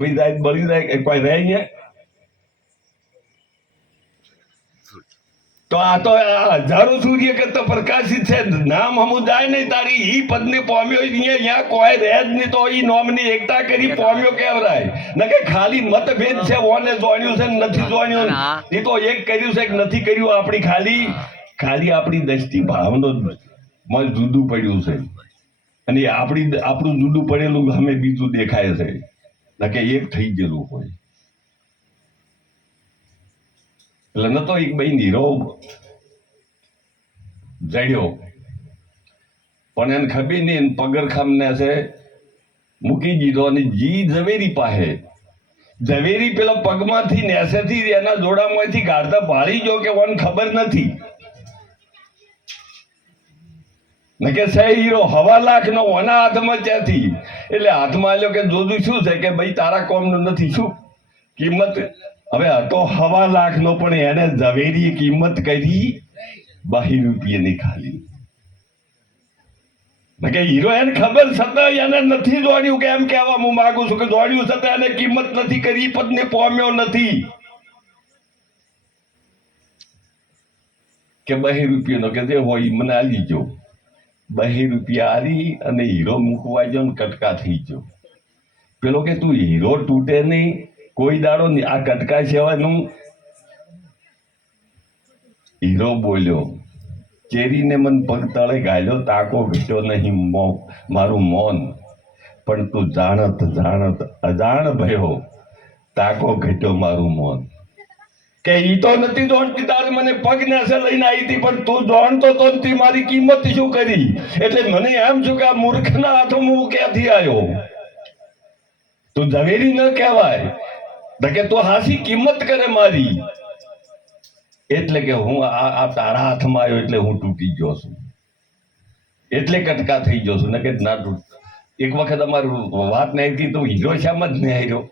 કે કોઈ રહે તો આ તો હજારો સૂર્ય કરતા પ્રકાશિત છે નામ સમુદાય નહીં તારી ઈ પદને પામ્યો અહીંયા અહીંયા કોઈ રહે જ નહીં તો ઈ નોમની એકતા કરી પોમ્યો કેવરાય ન કે ખાલી મતભેદ છે ઓને જોણ્યું છે નથી જોણ્યું એ તો એક કર્યું છે કે નથી કર્યું આપણી ખાલી ખાલી આપણી દ્રષ્ટિ ભાવનો માં જુદું પડ્યું છે. અને આપણી આપણું જુદું પડેલું અમે બીજું દેખાય છે. ન કે એક થઈ ગયેલું હોય. એટલે નતો એક ભાઈ નીરો જડ્યો. પણ એને ખબર નહીં, એને પગરખામ ને છે, મૂકી દીધો અને જી ઝવેરી પાસે. ઝવેરી પેલા પગમાંથી નેસેથી એના જોડામાંથી કાઢતા ભાળી ગયો કે વન ખબર નથી. ને કે સે હીરો હવા લાખ નો ઓના હાથમાં ત્યાંથી એટલે હાથમાં આવ્યો કે જોજું શું છે? કે, ભાઈ, તારા કોમનું નથી, શું? કિંમત, હવે હતો હવા લાખ નો પણ એને ઝવેરી કિંમત કરી બાહી રૂપિયાની ખાલી. કે, હીરો, એને ખબર છતાં એને નથી દોડ્યું કે એમ કહેવા હું માગું છું કે દોડ્યું છતાં એને કિંમત નથી કરી પદને પોમ્યો નથી. કે બહી રૂપિયાનો, કે જે હોય મને આ જો બહી રૂપિયા હારી અને હીરો મૂકવા જો ને કટકા થઈ ગયો. પેલો કે, તું હીરો તૂટે નહીં, કોઈ દાડો નહીં. આ કટકા સેવાનું હીરો બોલ્યો. ચેરીને મન પગ તળે ગાલ્યો તાકો ઘટ્યો નહીં મારું મૌન. પણ તું જાણત જાણત, અજાણ ભયો, તાકો ઘટ્યો મારું મૌન. કે ઈ તો નથી જોણતી, તારે મને પગ નાસે લઈને આવી હતી, પણ તું જોણતો તો નથી, મારી કિંમત શું કરી? એટલે મને એમ છું કે આ મૂર્ખના હાથમાં હું ક્યાંથી આવ્યો તું ઝવેરી ન કહેવાય. તો કે તું હાસી કિંમત કરે મારી. એટલે કે હું આ આ તારા હાથમાં આવ્યો એટલે હું તૂટી ગયો છું. એટલે કટકા થઈ ગયો છું. ને કે ના તૂટ. એક વખત અમારું વાત નહીં હતી, તો હીરો શ્યામ જ નહીં આવ્યો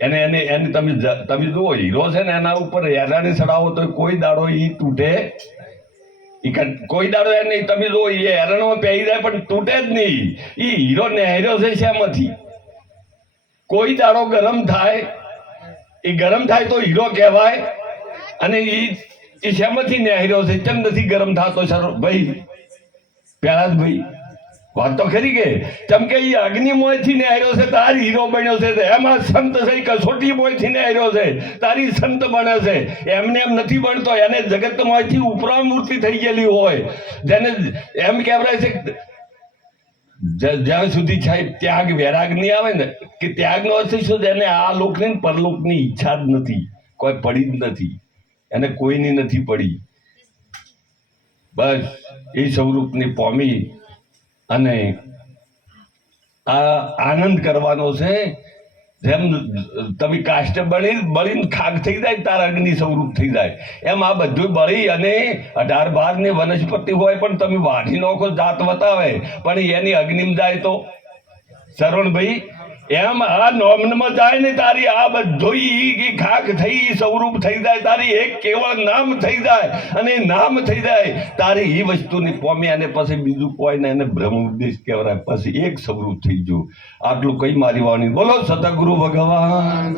એને એને એને તમે તમે જુઓ, હીરો છે ને એના ઉપર હેરાની ચડાવો તો કોઈ દાડો એ તૂટે કોઈ દાડો એ નહીં. તમે જુઓ એ હેરણમાં પહેરી જાય પણ તૂટે જ નહીં. એ હીરો નેહર્યો છે શેમાંથી? કોઈ દાડો ગરમ થાય એ ગરમ થાય તો હીરો કહેવાય અને એ એ શેમાંથી નેહર્યો છે? કેમ નથી ગરમ થતો? સર, ભાઈ, પહેલા જ ભાઈ વાત તો ખરી કે? કેમ કે એ અગ્નિમોયથી ને આવ્યો છે, તારી હીરો બન્યો છે એમાં સંત છે મોયથી ને આવ્યો છે, તારી સંત બને છે. એમને એમ નથી બનતો, એને જગતમાંથી ઉપરા મૂર્તિ થઈ ગયેલી હોય. જેને એમ કહેવાય છે જ્યાં સુધી સાહેબ ત્યાગ વૈરાગ નહીં આવે ને, કે ત્યાગનો અર્થ શું એને આ લોકની પરલોકની ઈચ્છા જ નથી. કોઈ પડી જ નથી. એને કોઈની નથી પડી. બસ, એ સ્વરૂપની પોમી અને આ આનંદ કરવાનો છે. જેમ તમે કાષ્ટ બળી બળીને ખાક થઈ જાય તારા અગ્નિ સ્વરૂપ થઈ જાય. એમ આ બધું બળી અને અઢાર બારની વનસ્પતિ હોય પણ તમે વાઢી નાખો, જાત બતાવે. પણ એની અગ્નિમાં જાય તો? શરવણભાઈ એમ આ નોમનમાં જાય ને તારી આ બધું ખાક થઈ સ્વરૂપ થઈ જાય, તારી એક કેવળ નામ થઈ જાય અને નામ થઈ જાય. તારી એ વસ્તુની પોમી અને પછી બીજું કોઈ ને એને બ્રહ્મ ઉપદેશ કહેવાય. પછી એક સ્વરૂપ થઈ ગયું. આટલું કઈ મારી વાણી. બોલો સતગુરુ ભગવાન.